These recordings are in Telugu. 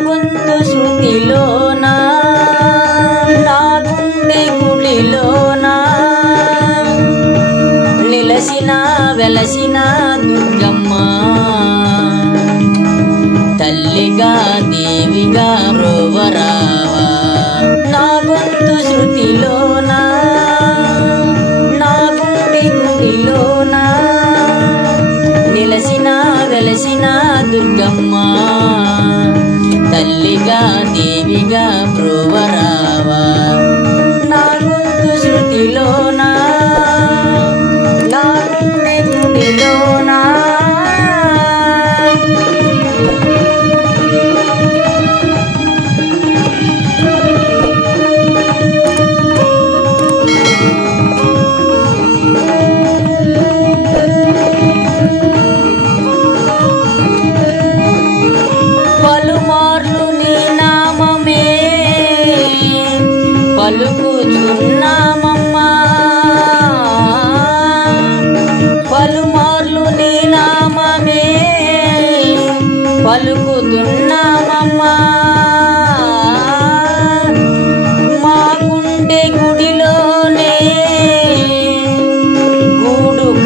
నాగుందు శృతిలోన నా గుండె గుడిలోన. నిలసిన వెలసిన దుర్గమ్మ. తల్లిగా దేవిగా రోవరావా. నాగొంతు శృతిలో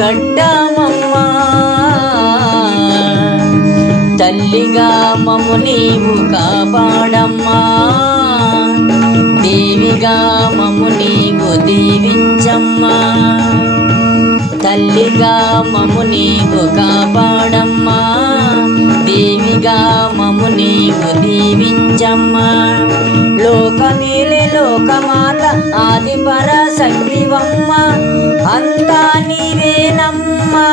గూడు తల్లిగా మమ్ము నీవు కాపాడమ్మా. దేవిగా మమ్ము నీవు దీవించమ్మా. తల్లిగా మమ్ము నీవు కాపాడమ్మా. దేవిగా మమ్ము నీవు దీవించమ్మా. లోకమేలే లోకమాత ఆది పర శక్తివమ్మ అంతా నీవేనమ్మా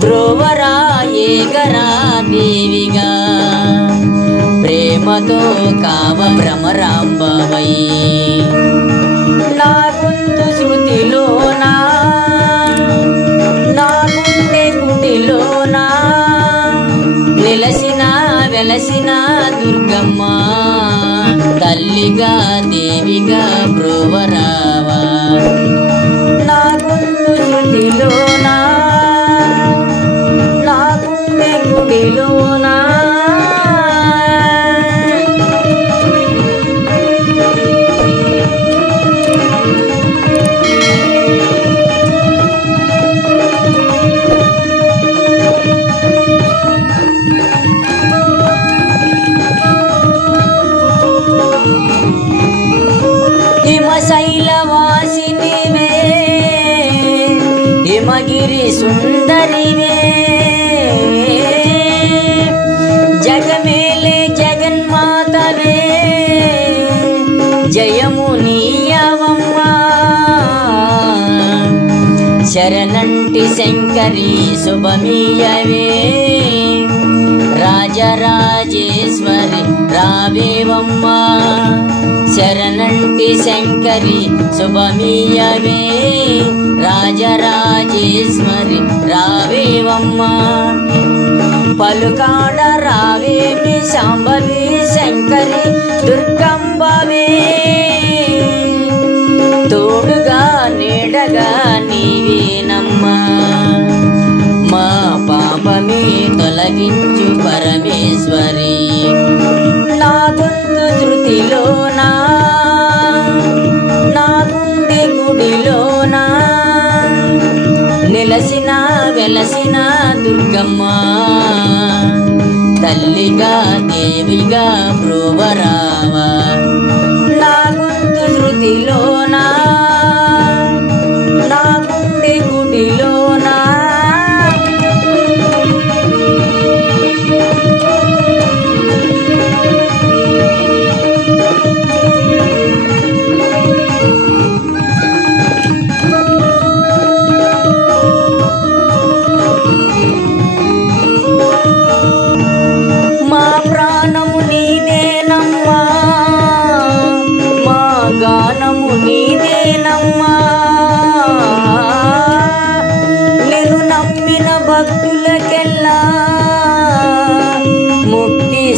ధ్రువరా ఏగరా దేవిగా. ప్రేమతో కామ భ్రమరాంబవై నా గొంతు శృతిలోనా? నా గుండె గుడిలోనా వెలసిన దుర్గమ్మ. తల్లిగా దేవిగా బ్రోవరావా గుడిలోనా శరణంటి శంకరీ శుభమీయవే. రాజరాజేశ్వరి రావేవమ్మా. శరణంటి శంకరి శుభమీయవే. రాజరాజేశ్వరి రావేవమ్మా. పలుకాడ రావేమి శాంభవి శంకరి దుర్గంబవే తొలగించు పరమేశ్వరి. నా గొంతు శృతిలోనా? నా గుండె గుడిలోనా? నిలసిన వెలసిన దుర్గమ్మ. తల్లిగా దేవిగా బ్రువరావా ముక్తి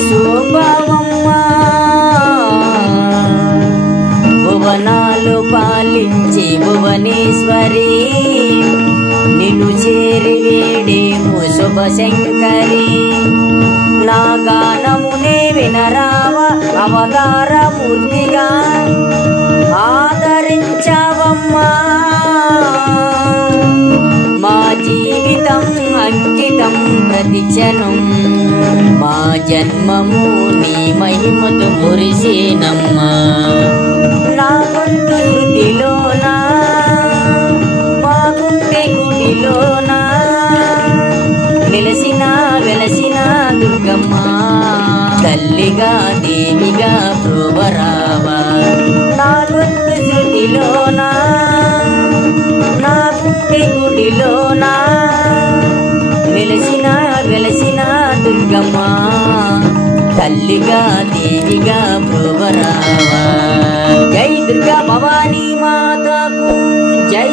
భువనాలు పాలించి భువనేశ్వరి నిన్ను చేరి వేడేము శుభశంకరి. నా గానమునే వినరావ అవతారమూర్తిగా ఆదరించవమ్మా. అంకితం ప్రతిక్షణం మా జన్మము నీ మహిమతో మురిసేనమ్మా. నా గొంతు బాగుంటే గుడిలోనా? వెలసిన వెలసిన దుర్గమ్మ. తల్లిగా దేవిగా ప్రోబరావా నా గొంతు శృతిలోనా నా గుండె గుడిలోనా? దుర్గమ్మా తల్లిగా దేవిగా భువరావా. జై దుర్గా భవానీ మాతకు జై